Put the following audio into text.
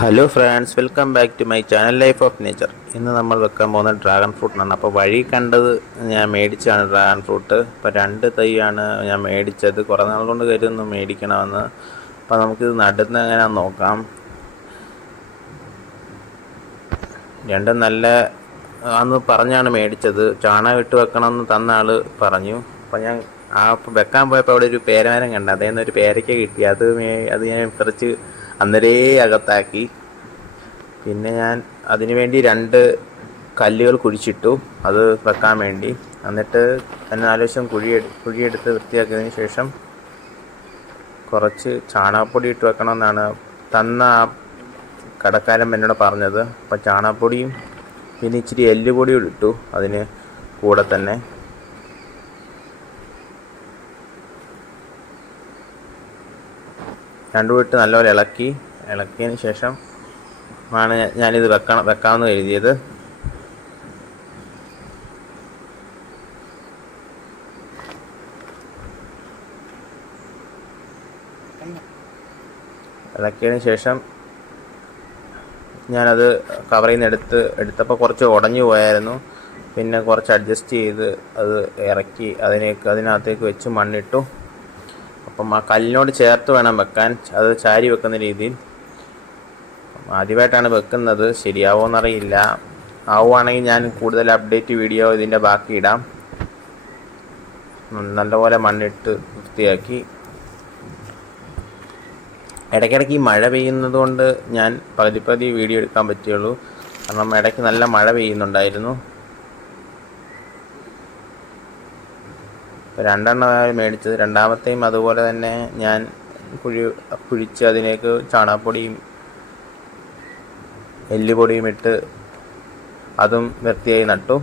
Hello friends, welcome back to my channel life of nature. ഇന്ന് നമ്മൾ വെക്കാൻ പോകുന്ന ഡ്രാഗൺ ഫ്രൂട്ടാണ്. അപ്പോൾ വഴി കണ്ടത് ഞാൻ മേടിച്ചാണ് ഡ്രാഗൺ ഫ്രൂട്ട്. ഇപ്പോൾ 2 തൈയാണ് ഞാൻ മേടിച്ചത്. കുറേ നാൾ കൊണ്ട് കരുതുന്നു മേടിക്കണമെന്ന്. അപ്പോൾ നമുക്കിത് നടുന്ന എങ്ങനെയാണെന്ന് നോക്കാം. രണ്ടും നല്ല അന്ന് പറഞ്ഞാണ് മേടിച്ചത്. ചാണകം ഇട്ട് വെക്കണമെന്ന് തന്ന ആൾ പറഞ്ഞു. അപ്പോൾ ഞാൻ വെക്കാൻ പോയപ്പോൾ അവിടെ ഒരു പേരമരം കണ്ടു. അതേ ഒരു പേരയ്ക്ക കിട്ടി. അത് ഞാൻ പറിച്ച് അന്നേരേ അകത്താക്കി. പിന്നെ ഞാൻ അതിനു വേണ്ടി 2 കല്ലുകൾ കുഴിച്ചിട്ടു, അത് വെക്കാൻ വേണ്ടി. എന്നിട്ട് തന്നെ 4 വശം കുഴിയെടുത്ത് വൃത്തിയാക്കിയതിന് ശേഷം കുറച്ച് ചാണകപ്പൊടി ഇട്ട് വെക്കണമെന്നാണ് തന്ന കടക്കാരൻ എന്നോട് പറഞ്ഞത്. അപ്പം ചാണകപ്പൊടിയും പിന്നെ ഇച്ചിരി എല്ലുപൊടിയും ഇട്ടു അതിന് കൂടെ തന്നെ. രണ്ടും ഇട്ട് നല്ലപോലെ ഇളക്കിയതിന് ശേഷം ആണ് ഞാനിത് വെക്കാമെന്ന് കരുതിയത്. ഇളക്കിയതിന് ശേഷം ഞാനത് കവറിൽ നിന്ന് എടുത്തപ്പോൾ കുറച്ച് ഉടഞ്ഞു പോയായിരുന്നു. പിന്നെ കുറച്ച് അഡ്ജസ്റ്റ് ചെയ്ത് അത് ഇറക്കി അതിനകത്തേക്ക് വെച്ച് മണ്ണിട്ടു. അപ്പം ആ കല്ലിനോട് ചേർത്ത് വേണം വെക്കാൻ, അത് ചാരി വെക്കുന്ന രീതിയിൽ. ആദ്യമായിട്ടാണ് വെക്കുന്നത്, ശരിയാവുമെന്നറിയില്ല. ആവുകയാണെങ്കിൽ ഞാൻ കൂടുതൽ അപ്ഡേറ്റ് വീഡിയോ ഇതിൻ്റെ ബാക്കി ഇടാം. നല്ലപോലെ മണ്ണിട്ട് വൃത്തിയാക്കി. ഇടയ്ക്കിടയ്ക്ക് ഈ മഴ പെയ്യുന്നത് കൊണ്ട് ഞാൻ പകുതി വീഡിയോ എടുക്കാൻ പറ്റുള്ളൂ. കാരണം ഇടയ്ക്ക് നല്ല മഴ പെയ്യുന്നുണ്ടായിരുന്നു. 2 എണ്ണമാണ് മേടിച്ചത്. രണ്ടാമത്തെയും അതുപോലെ തന്നെ ഞാൻ കുഴിച്ച് അതിലേക്ക് ചാണകപ്പൊടിയും എല്ലുപൊടിയും ഇട്ട് അതും വൃത്തിയായി നട്ടു.